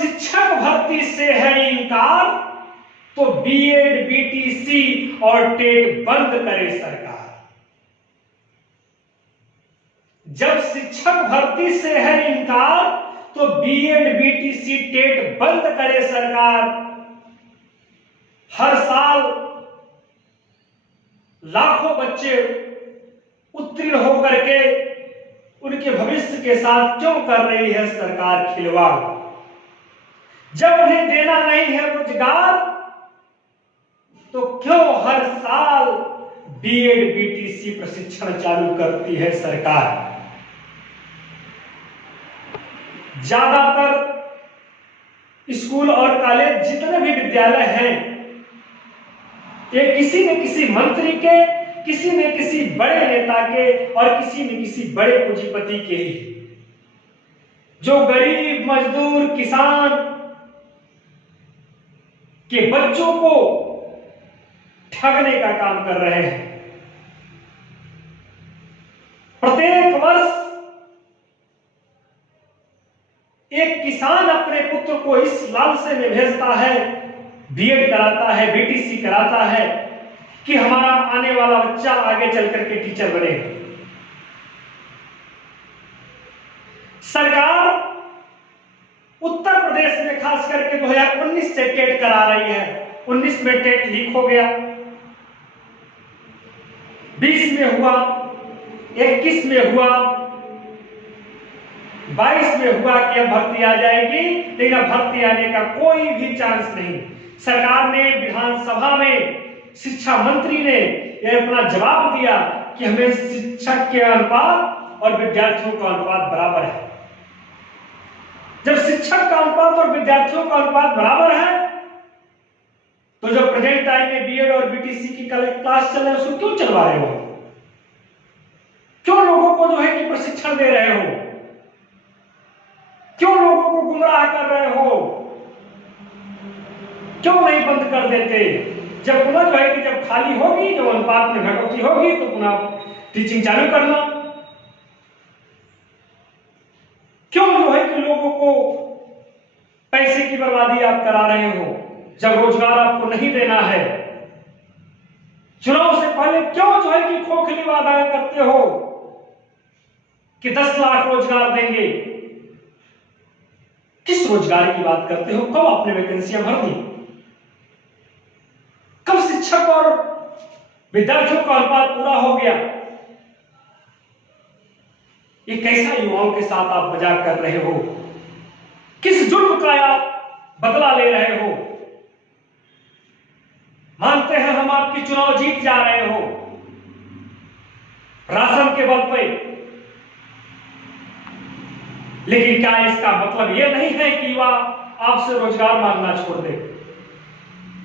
शिक्षक भर्ती से है इनकार तो बीएड, बीटीसी और टेट बंद करे सरकार। जब शिक्षक भर्ती से है इनकार तो बीएड, बीटीसी, टेट बंद करे सरकार। हर साल लाखों बच्चे उत्तीर्ण होकर के उनके भविष्य के साथ क्यों कर रही है सरकार खिलवाड़? जब उन्हें देना नहीं है रोजगार तो क्यों हर साल बीएड, बीटीसी प्रशिक्षण चालू करती है सरकार? ज्यादातर स्कूल और कॉलेज जितने भी विद्यालय हैं ये किसी न किसी मंत्री के, किसी न किसी बड़े नेता के और किसी न किसी बड़े पूंजीपति के ही, जो गरीब, मजदूर, किसान के बच्चों को ठगने का काम कर रहे हैं। प्रत्येक वर्ष एक किसान अपने पुत्र को इस लालसे में भेजता है, बीएड कराता है, बीटीसी कराता है कि हमारा आने वाला बच्चा आगे चल करके टीचर बने। सरकार उत्तर प्रदेश में खास करके 2019 से टेट करा रही है। 19 में टेट लीक हो गया, 20 में हुआ, 21 में हुआ, 22 में हुआ कि अब भर्ती आ जाएगी, लेकिन अब भर्ती आने का कोई भी चांस नहीं। सरकार ने विधानसभा में शिक्षा मंत्री ने यह अपना जवाब दिया कि हमें शिक्षक के अनुपात और विद्यार्थियों का अनुपात बराबर है। जब शिक्षक का अनुपात और विद्यार्थियों का अनुपात बराबर है तो जब प्रेजेंट टाइम में बीएड और बीटीसी की क्लास चल रही है उसको क्यों चलवा रहे हो? क्यों लोगों को जो है कि प्रशिक्षण दे रहे हो? क्यों लोगों को गुमराह कर रहे हो? क्यों नहीं बंद कर देते? जब पुनः जो है कि जब खाली होगी, जब अनुपात में घटोती होगी तो पुनः टीचिंग चालू करना। क्यों जो है कि लोगों को पैसे की बर्बादी आप करा रहे हो जब रोजगार आपको नहीं देना है? चुनाव से पहले क्यों जो है कि खोखली वादाएं करते हो कि 10 लाख रोजगार देंगे? किस रोजगार की बात करते हो? कब आपने वैकेंसियां भर दी? कब शिक्षक और विद्यार्थियों का अनुपात पूरा हो गया? ये कैसा युवाओं के साथ आप मजाक कर रहे हो? किस जुर्म का आप बदला ले रहे हो? मानते हैं हम आपकी चुनाव जीत जा रहे हो राशन के बल पे, लेकिन क्या इसका मतलब यह नहीं है कि युवा आपसे रोजगार मांगना छोड़ दे?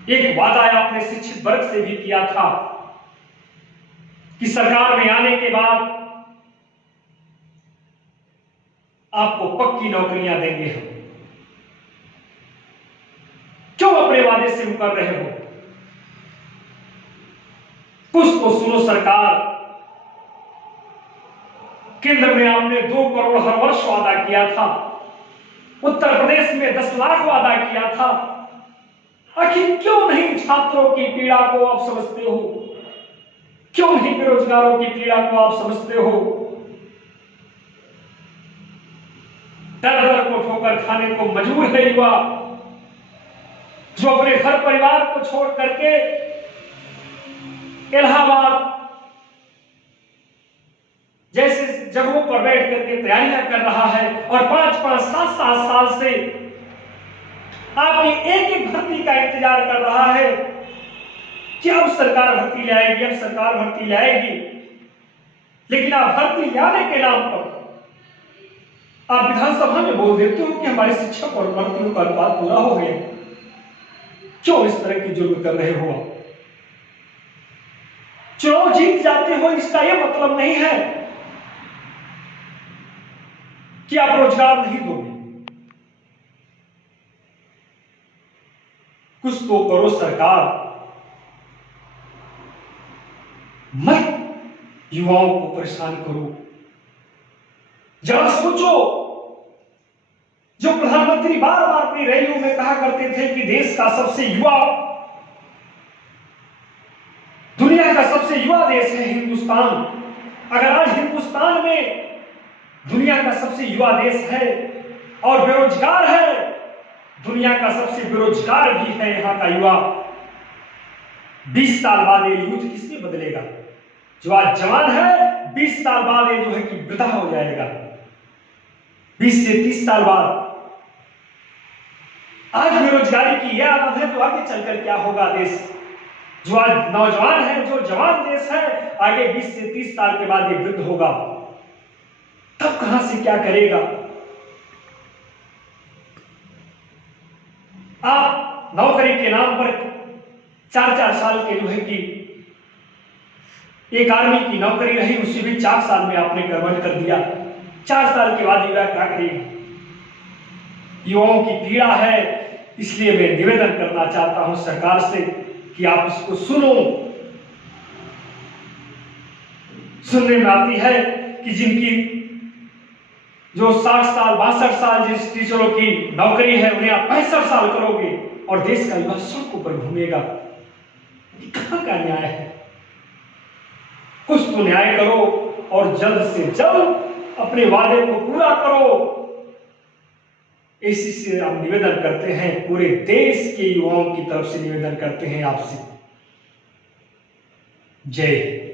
एक वादा आपने शिक्षित वर्ग से भी किया था कि सरकार में आने के बाद आपको पक्की नौकरियां देंगे हम। क्यों अपने वादे से मुकर रहे हो? कुछ तो सुनो सरकार। केंद्र में आपने 2 करोड़ हर वर्ष वादा किया था, उत्तर प्रदेश में 10 लाख वादा किया था। आखिर क्यों नहीं छात्रों की पीड़ा को आप समझते हो? क्यों नहीं बेरोजगारों की पीड़ा को आप समझते हो? दर दर को ठोकर खाने को मजबूर है युवा, जो अपने घर परिवार को छोड़ करके इलाहाबाद जैसे जगहों पर बैठ करके तैयारियां कर रहा है और 5-5, 7-7 साल से आपकी एक भर्ती का इंतजार कर रहा है कि अब सरकार भर्ती लाएगी, अब सरकार भर्ती लाएगी। लेकिन आप भर्ती लाने के नाम पर आप विधानसभा में बोल देते हो कि हमारे शिक्षक और भर्तियों का अनुपात पूरा हो गया। क्यों इस तरह की जुर्म कर रहे हो? चुनाव जीत जाते हो इसका यह मतलब नहीं है कि आप रोजगार नहीं दोगे। कुछ तो करो सरकार, मत युवाओं को परेशान करो। जरा सोचो, जो प्रधानमंत्री बार बार अपनी रैलियों में कहा करते थे कि देश का सबसे युवा, दुनिया का सबसे युवा देश है हिंदुस्तान। अगर आज हिंदुस्तान में दुनिया का सबसे युवा देश है और बेरोजगार है, दुनिया का सबसे बेरोजगार भी है यहाँ का युवा, 20 साल बाद ये यूथ किसमें बदलेगा? जो आज जवान है 20 साल बाद ये जो है कि वृद्धा हो जाएगा। 20 से 30 साल बाद आज बेरोजगारी की यह आदत है तो आगे चलकर क्या होगा देश? जो आज नौजवान है, जो जवान देश है, आगे 20 से 30 साल के बाद ये वृद्ध होगा, तब कहां से क्या करेगा? आप नौकरी के नाम पर 4-4 साल के जो है कि एक आर्मी की नौकरी रही, उसे भी 4 साल में आपने कन्वर्ट कर दिया। 4 साल के बाद युवा क्या करेगा? युवाओं की पीड़ा है, इसलिए मैं निवेदन करना चाहता हूं सरकार से कि आप इसको सुनो। सुनने में आती है कि जिनकी जो 60 साल 62 साल जिस टीचरों की नौकरी है, उन्हें आप 65 साल करोगे और देश का युवा सड़कों पर घूमेगा। ये कहां का न्याय है? कुछ तो न्याय करो और जल्द से जल्द अपने वादे को पूरा करो। इसी से हम निवेदन करते हैं, पूरे देश के युवाओं की तरफ से निवेदन करते हैं आपसे। जय हिंद।